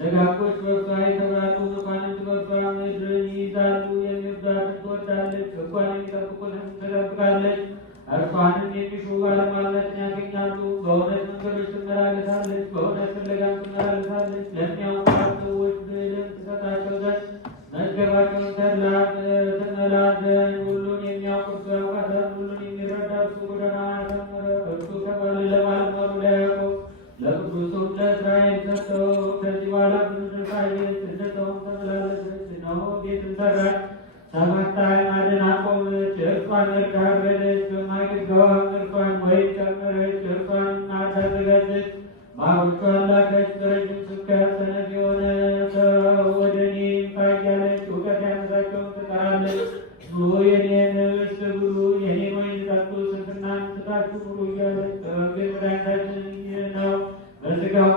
ደጋጎች በእርሷ ይከብራሉ፣ መኳንንት በእርሷ ምድርን ይይዛሉ። የሚወዷትን ትወዳለች፣ ሕጓን የሚጠብቁትም ትጠብቃለች። እርሷንም የሚሹ ባለሟልነትን ያገኛሉ። በእውነት መንገዶች ትመላለሳለች፣ በእውነት ፍለጋም ትመላለሳለች። ለሚያውቋት ሰዎች ብዕልን ትሰጣቸው ዘንድ መዝገባቸውን ተድላ ትመላ ዘንድ ሁሉን የሚያውቅ እርሱ ያውቃታል። ሁሉን የሚረዳ እርሱ ጎዳናዋን አሰመረ። እርሱ ከባል ለባለሟሉ ለያዕቆብ ለቅዱሱም ለእስራኤል ሰጠው። ከዚህ በኋላ ብዙ ሳይል እንደሰውም ተመላለሰች። እነሆ ቤትን ሰራች፣ ሰባት አዕማድን አቆመች። እርሷን እርድ አረደች፣ በማይገባዋም እርሷን ወይን ጨመረች። እርሷንም ማዕድ አዘጋጀች፣ ባሮቿን ላከች። በረጅም ስብከት ሰነፍ የሆነ ሰው ወደ እኔ ይምጣ እያለች እውቀት ያነሳቸውን ትጠራለች። ኑ የኔን ኅብስት ብሉ፣ የኔን ወይን ጠጡ፣ ስንፍናን ትታችሁ ኑሩ እያለች በመንገድ መድኃኒታችን ይህ ነው። በሥጋው